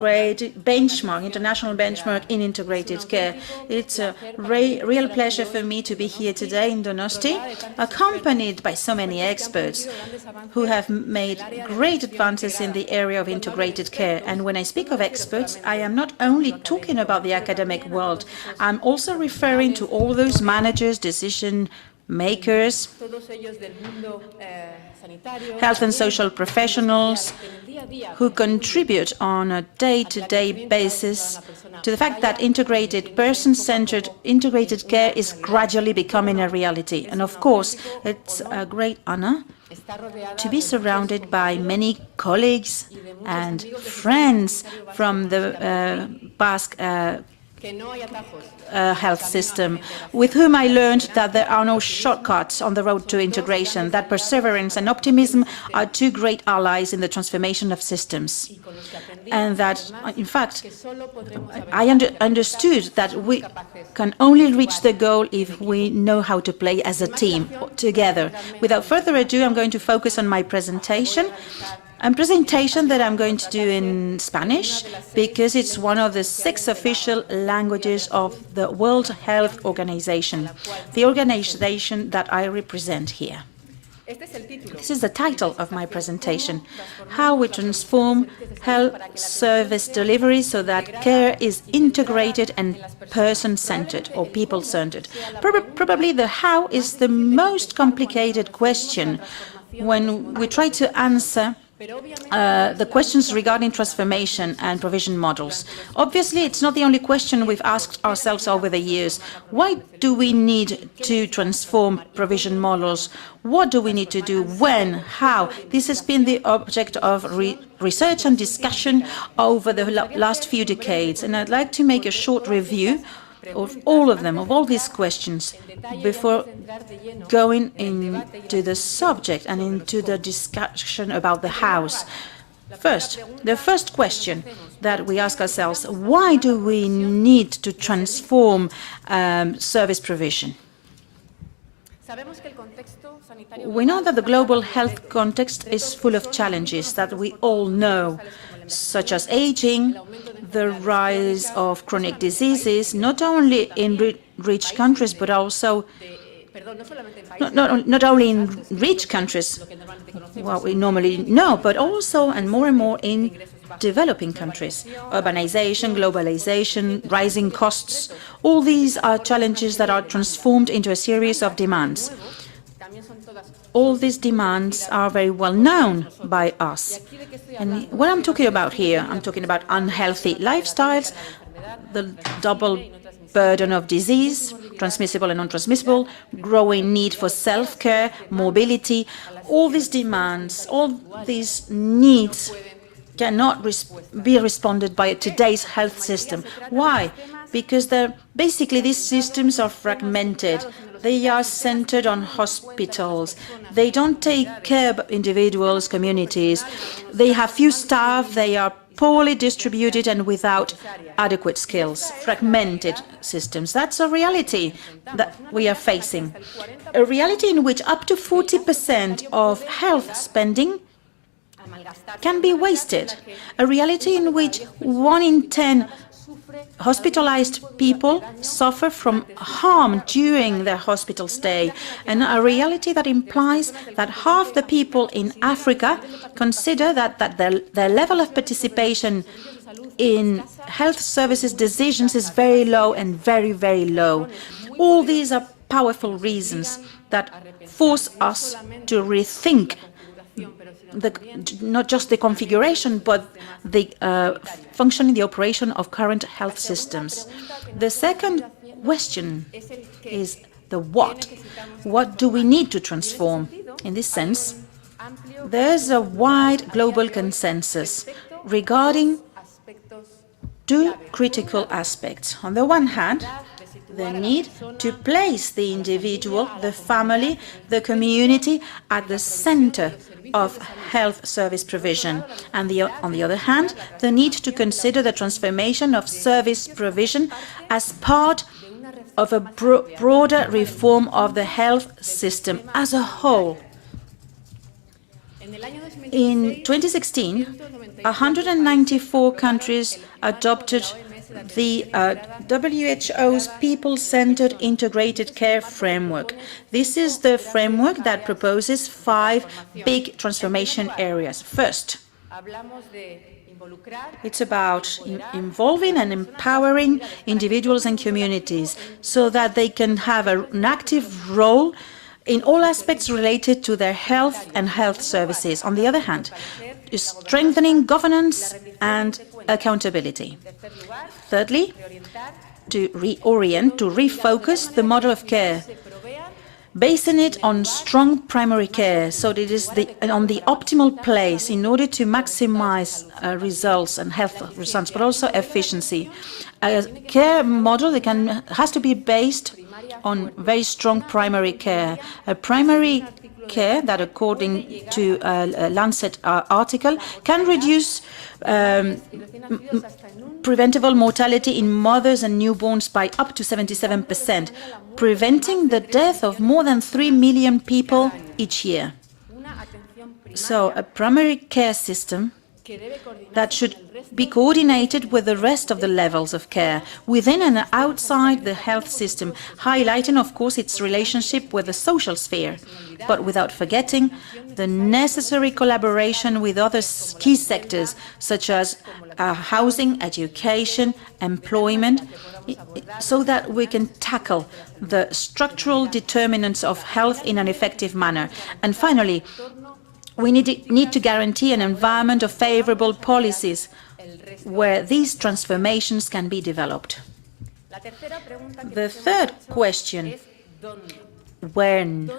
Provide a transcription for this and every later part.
great benchmark, international benchmark in integrated care. It's a real pleasure for me to be here today in Donosti, accompanied by so many experts who have made great advances in the area of integrated care. And when I speak of experts, I am not only talking about the academic world, I'm also referring to all those managers, decision makers, health and social professionals who contribute on a day-to-day basis to the fact that integrated, person-centered, integrated care is gradually becoming a reality. And of course, it's a great honor to be surrounded by many colleagues and friends from the Basque health system, with whom I learned that there are no shortcuts on the road to integration, that perseverance and optimism are two great allies in the transformation of systems, and that, in fact, I understood that we can only reach the goal if we know how to play as a team together. Without further ado, I'm going to focus on my presentation. A presentation that I'm going to do in Spanish because it's one of the 6 official languages of the World Health Organization, the organization that I represent here. This is the title of my presentation: How we transform health service delivery so that care is integrated and person-centered or people-centered. Probably the how is the most complicated question when we try to answer the questions regarding transformation and provision models. Obviously, it's not the only question we've asked ourselves over the years. Why do we need to transform provision models? What do we need to do? When? How? This has been the object of research and discussion over the last few decades, and I'd like to make a short review of all of them, of all these questions, before going into the subject and into the discussion about the hows. First, the first question that we ask ourselves: why do we need to transform service provision? We know that the global health context is full of challenges that we all know, such as aging, the rise of chronic diseases, not only in rich countries, but also not only in rich countries, what we normally know, but also and more in developing countries. Urbanization, globalization, rising costs, all these are challenges that are transformed into a series of demands. All these demands are very well known by us. And what I'm talking about here, I'm talking about unhealthy lifestyles, the double burden of disease, transmissible and non-transmissible, growing need for self-care, mobility. All these demands, all these needs cannot be responded by today's health system. Why? Because basically these systems are fragmented. They are centered on hospitals. They don't take care of individuals, communities. They have few staff. They are poorly distributed and without adequate skills. Fragmented systems. That's a reality that we are facing. A reality in which up to 40% of health spending can be wasted. A reality in which 1 in 10 hospitalized people suffer from harm during their hospital stay, and a reality that implies that half the people in Africa consider that their level of participation in health services decisions is very low and very, very low. All these are powerful reasons that force us to rethink not just the configuration, but the functioning, the operation of current health systems. The second question is the what. What do we need to transform? In this sense, there's a wide global consensus regarding 2 critical aspects. On the one hand, the need to place the individual, the family, the community at the center of health service provision, and on the other hand, the need to consider the transformation of service provision as part of a broader reform of the health system as a whole. In 2016, 194 countries adopted the WHO's People-Centered Integrated Care Framework. This is the framework that proposes 5 big transformation areas. First, it's about involving and empowering individuals and communities so that they can have an active role in all aspects related to their health and health services. On the other hand, strengthening governance and accountability. Thirdly, to reorient, to refocus the model of care, basing it on strong primary care, so that it is on the optimal place in order to maximize results and health results, but also efficiency. A care model that has to be based on very strong primary care. A primary care that, according to a Lancet article, can reduce preventable mortality in mothers and newborns by up to 77%, preventing the death of more than 3 million people each year. So a primary care system that should be coordinated with the rest of the levels of care, within and outside the health system, highlighting, of course, its relationship with the social sphere, but without forgetting the necessary collaboration with other key sectors, such as housing, education, employment, so that we can tackle the structural determinants of health in an effective manner. And finally, we need to guarantee an environment of favorable policies where these transformations can be developed. The third question, when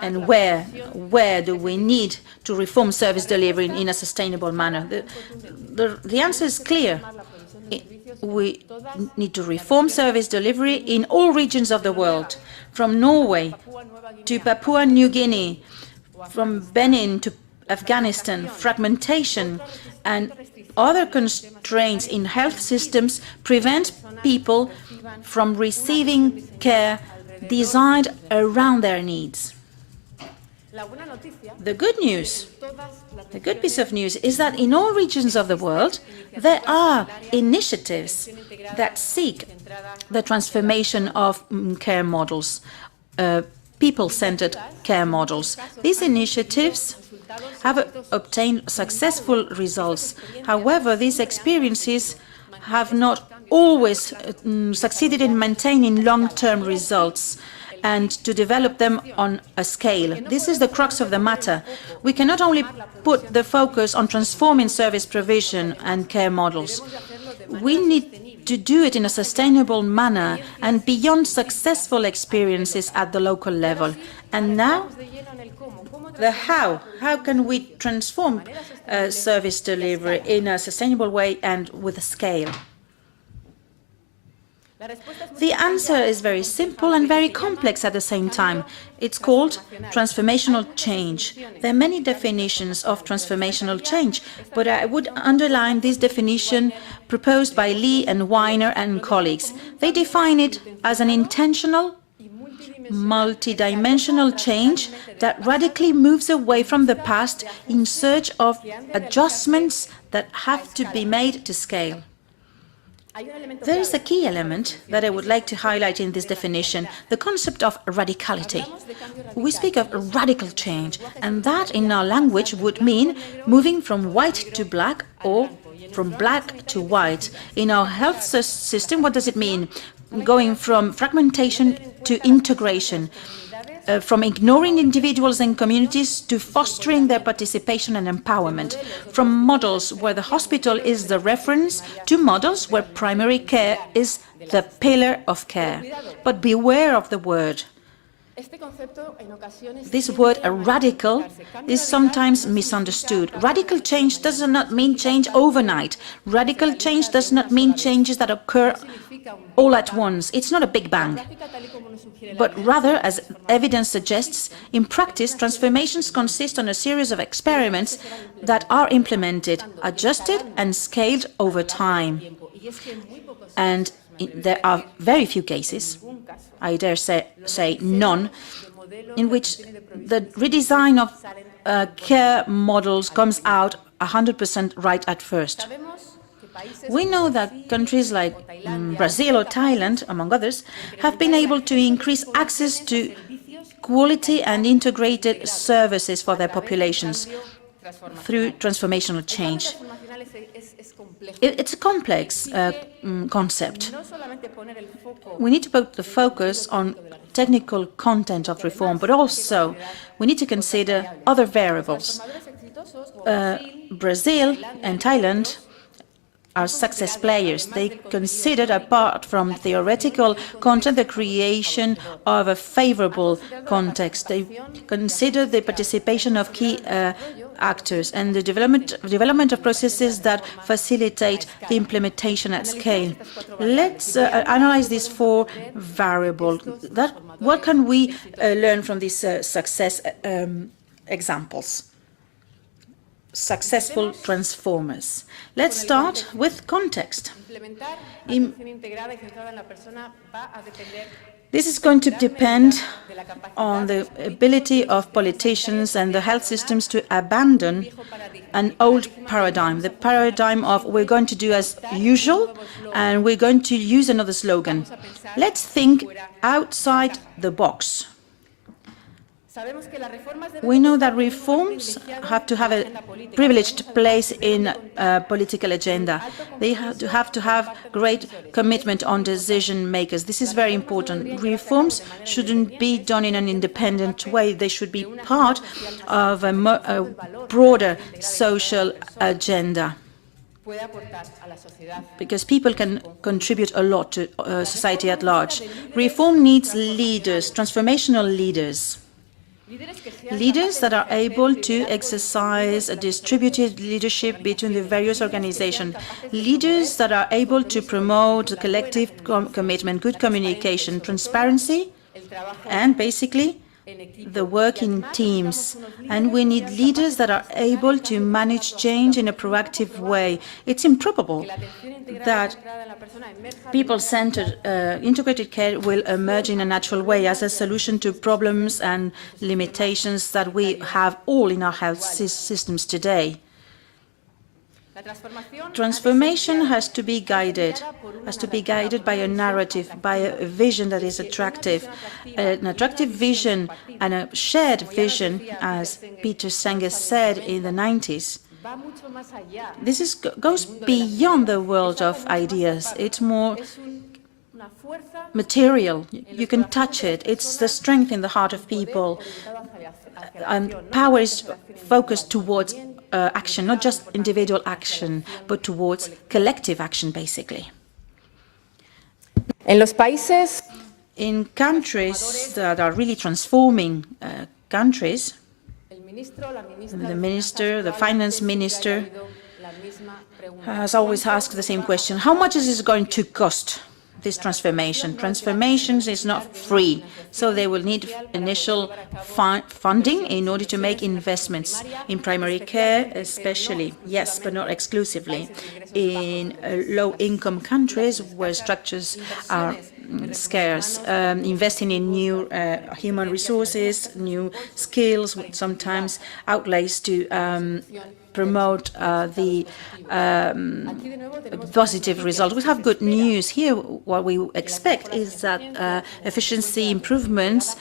and where do we need to reform service delivery in a sustainable manner? The answer is clear. We need to reform service delivery in all regions of the world, from Norway to Papua New Guinea, from Benin to Afghanistan. Fragmentation and other constraints in health systems prevent people from receiving care designed around their needs. The good news, the good piece of news, is that in all regions of the world, there are initiatives that seek the transformation of care models, people-centered care models. These initiatives have obtained successful results. However, these experiences have not always succeeded in maintaining long-term results and to develop them on a scale. This is the crux of the matter. We cannot only put the focus on transforming service provision and care models. We need to do it in a sustainable manner and beyond successful experiences at the local level. And now, the how. How can we transform service delivery in a sustainable way and with a scale? The answer is very simple and very complex at the same time. It's called transformational change. There are many definitions of transformational change, but I would underline this definition proposed by Lee and Weiner and colleagues. They define it as an intentional, multidimensional change that radically moves away from the past in search of adjustments that have to be made to scale. There is a key element that I would like to highlight in this definition, the concept of radicality. We speak of radical change, and that in our language would mean moving from white to black or from black to white. In our health system, what does it mean? Going from fragmentation to integration, from ignoring individuals and communities to fostering their participation and empowerment, from models where the hospital is the reference to models where primary care is the pillar of care. But beware of the word. This word, radical, is sometimes misunderstood. Radical change does not mean change overnight. Radical change does not mean changes that occur all at once. It's not a big bang. But rather, as evidence suggests, in practice, transformations consist on a series of experiments that are implemented, adjusted and scaled over time. And there are very few cases, I dare say none, in which the redesign of care models comes out 100% right at first. We know that countries like Brazil or Thailand, among others, have been able to increase access to quality and integrated services for their populations through transformational change. It's a complex concept. We need to put the focus on technical content of reform, but also we need to consider other variables. Brazil and Thailand are success players. They considered, apart from theoretical content, the creation of a favorable context. They considered the participation of key actors and the development of processes that facilitate the implementation at scale. Let's analyze these four variables. What can we learn from these success examples? Successful transformers. Let's start with context. This is going to depend on the ability of politicians and the health systems to abandon an old paradigm, the paradigm of we're going to do as usual and we're going to use another slogan. Let's think outside the box. We know that reforms have to have a privileged place in a political agenda. They have to have great commitment on decision makers. This is very important. Reforms shouldn't be done in an independent way. They should be part of a broader social agenda, because people can contribute a lot to society at large. Reform needs leaders, transformational leaders. Leaders that are able to exercise a distributed leadership between the various organizations. Leaders that are able to promote collective commitment, good communication, transparency, and basically the work in teams. And we need leaders that are able to manage change in a proactive way. It's improbable that people-centered integrated care will emerge in a natural way as a solution to problems and limitations that we have all in our health systems today. Transformation has to be guided by a narrative, by a vision that is attractive, an attractive vision and a shared vision, as Peter Senge said in the 90s. This goes beyond the world of ideas. It's more material. You can touch it. It's the strength in the heart of people. And power is focused towards action, not just individual action, but towards collective action, basically. In countries that are really transforming countries, the minister, the finance minister, has always asked the same question: how much is this going to cost, this transformation? Transformations is not free, so they will need initial funding in order to make investments in primary care, especially, yes, but not exclusively, in low-income countries where structures are scarce, investing in new human resources, new skills, sometimes outlays to promote the positive result. We have good news here. What we expect is that efficiency improvements,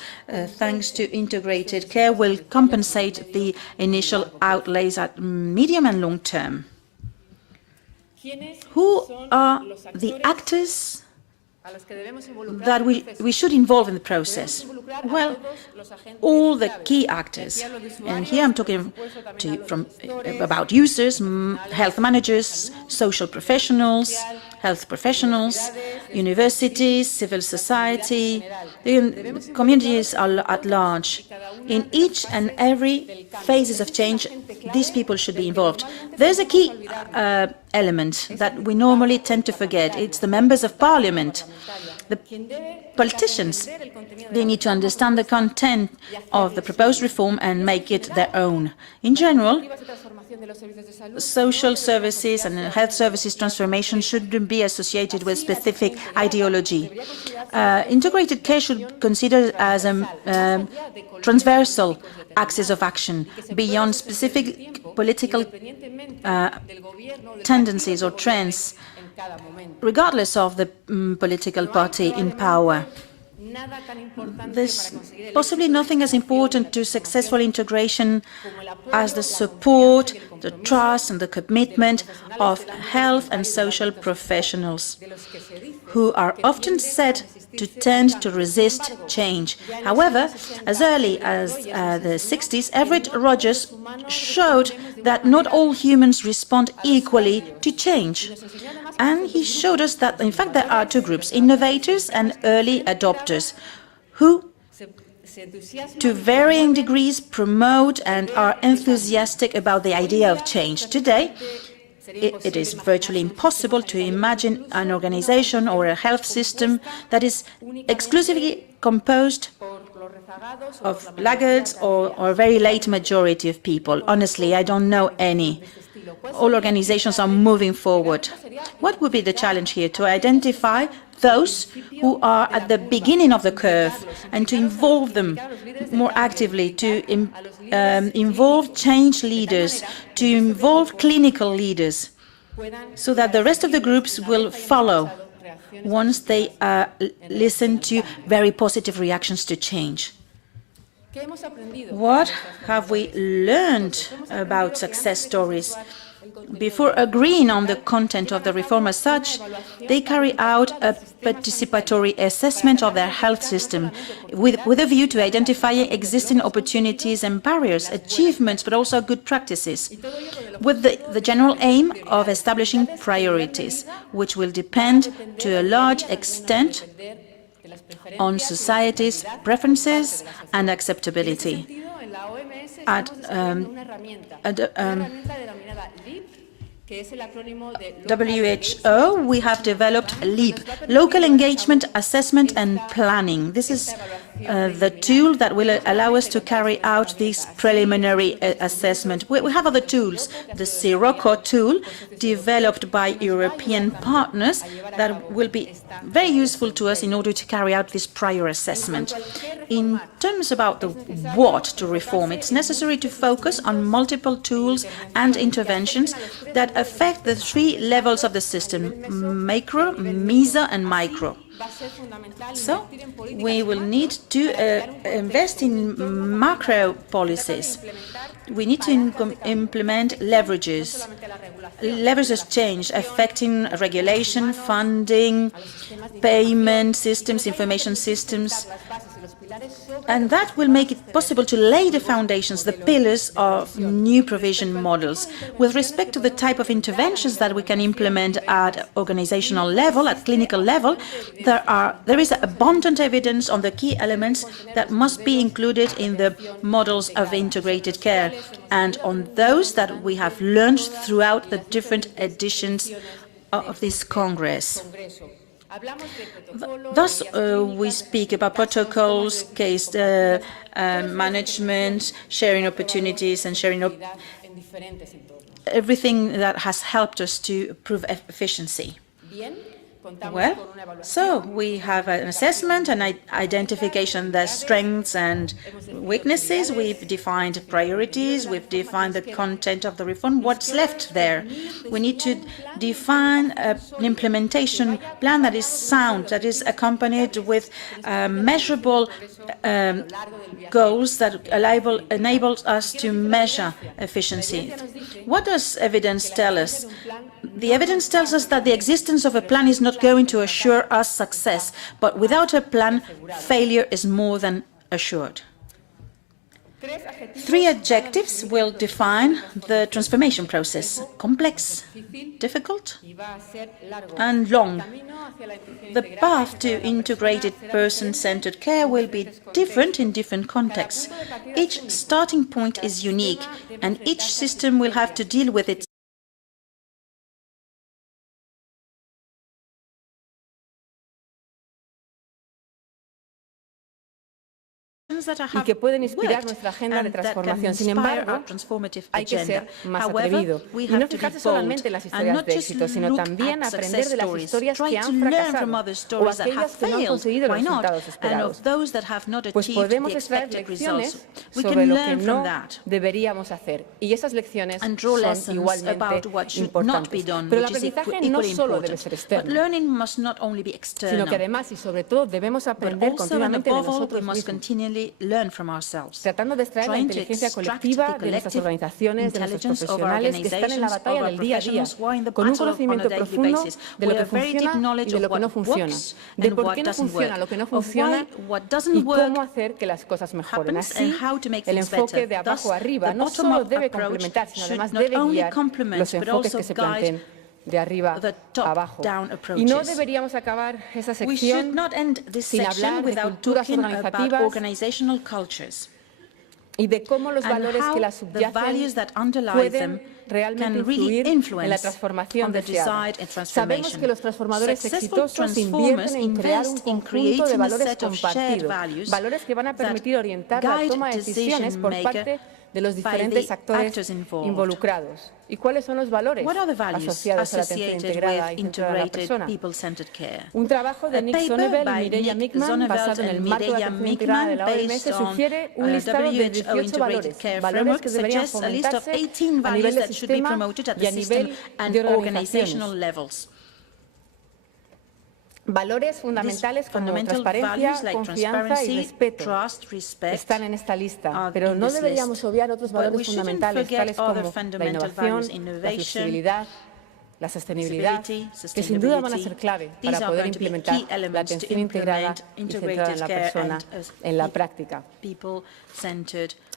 thanks to integrated care, will compensate the initial outlays at medium and long term. Who are the actors that we should involve in the process? Well, all the key actors, and here I'm talking about users, health managers, social professionals, health professionals, universities, civil society, the communities at large. In each and every phases of change, these people should be involved. There's a key element that we normally tend to forget. It's the members of parliament. The politicians, they need to understand the content of the proposed reform and make it their own. In general, social services and health services transformation shouldn't be associated with specific ideology. Integrated care should consider as a transversal axis of action beyond specific political tendencies or trends, regardless of the political party in power. There's possibly nothing as important to successful integration as the support, the trust and the commitment of health and social professionals, who are often said to tend to resist change. However, as early as the 60s, Everett Rogers showed that not all humans respond equally to change. And he showed us that, in fact, there are two groups, innovators and early adopters, who, to varying degrees, promote and are enthusiastic about the idea of change. Today, it is virtually impossible to imagine an organization or a health system that is exclusively composed of laggards or a very late majority of people. Honestly, I don't know any. All organizations are moving forward. What would be the challenge here? To identify those who are at the beginning of the curve and to involve them more actively, to involve change leaders, to involve clinical leaders, so that the rest of the groups will follow once they listen to very positive reactions to change. What have we learned about success stories? Before agreeing on the content of the reform as such, they carry out a participatory assessment of their health system with a view to identifying existing opportunities and barriers, achievements, but also good practices, with the general aim of establishing priorities, which will depend to a large extent on society's preferences and acceptability. At WHO, we have developed LEAP, Local Engagement, Assessment and Planning. This is the tool that will allow us to carry out this preliminary assessment. We have other tools, the Sirocco tool, developed by European partners, that will be very useful to us in order to carry out this prior assessment. In terms about the what to reform, it's necessary to focus on multiple tools and interventions that affect the three levels of the system, macro, meso and micro. So we will need to invest in macro policies. We need to implement leverages change affecting regulation, funding, payment systems, information systems, and that will make it possible to lay the foundations, the pillars of new provision models. With respect to the type of interventions that we can implement at organizational level, at clinical level, there is abundant evidence on the key elements that must be included in the models of integrated care, and on those that we have learned throughout the different editions of this Congress. Thus, we speak about protocols, case management, sharing opportunities, and sharing everything that has helped us to improve efficiency. Well, so we have an assessment and identification of the strengths and weaknesses. We've defined priorities. We've defined the content of the reform. What's left there? We need to define an implementation plan that is sound, that is accompanied with measurable goals that enable us to measure efficiency. What does evidence tell us? The evidence tells us that the existence of a plan is not going to assure us success, but without a plan, failure is more than assured. Three adjectives will define the transformation process: complex, difficult, and long. The path to integrated person-centered care will be different in different contexts. Each starting point is unique, and each system will have to deal with its y que pueden inspirar nuestra agenda de transformación. Sin embargo, hay que ser más atrevido y no fijarse solamente en las historias de éxito, sino también aprender de las historias que han fracasado o aquellas que no han conseguido los resultados esperados. Pues podemos extraer lecciones sobre lo que no deberíamos hacer, y esas lecciones son igualmente importantes. Pero el aprendizaje no solo debe ser externo, sino que además y sobre todo debemos aprender continuamente de nosotros mismos, tratando de extraer la inteligencia colectiva de nuestras organizaciones, de nuestros profesionales que están en la batalla del día a día, con un conocimiento profundo de lo que funciona y de lo que no funciona, de por qué no funciona lo que no funciona y cómo hacer que las cosas mejoren. Así, el enfoque de abajo arriba no solo debe complementar, sino además debe guiar los enfoques que se planteen de arriba a abajo. Y no deberíamos acabar esa sección sin hablar de culturas organizativas y de cómo los valores que las subyacen pueden realmente influir en la transformación deseada. Sabemos que los transformadores exitosos invierten en crear un conjunto de valores compartidos, valores que van a permitir orientar la toma de decisiones por parte de los diferentes actores involucrados. ¿Y cuáles son los valores asociados a la atención integrada y centrada en la persona? Un trabajo de Nick Zonneveld y Mireia Mickman, basado en el marco de atención integrada de la OMS, sugiere un listado de 18 valores, valores que deberían fomentarse a nivel de sistema y a nivel de organizaciones. Valores fundamentales como transparencia, confianza y respeto están en esta lista, pero no deberíamos obviar otros valores fundamentales, tales como la innovación, la flexibilidad, la sostenibilidad, que sin duda van a ser clave para poder implementar la atención integrada y centrada en la persona en la práctica.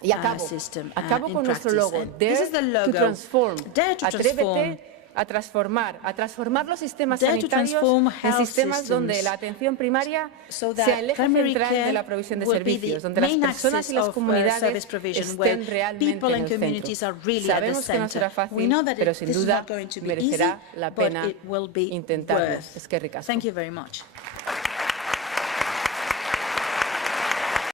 Y acabo con nuestro logo, Dare to Transform, atrévete a transformar los sistemas sanitarios en sistemas donde la atención primaria sea el eje central de la provisión de servicios, donde las personas y las comunidades estén realmente en el centro. Sabemos que no será fácil, pero sin duda merecerá la pena intentarlo. Eskerrik asko.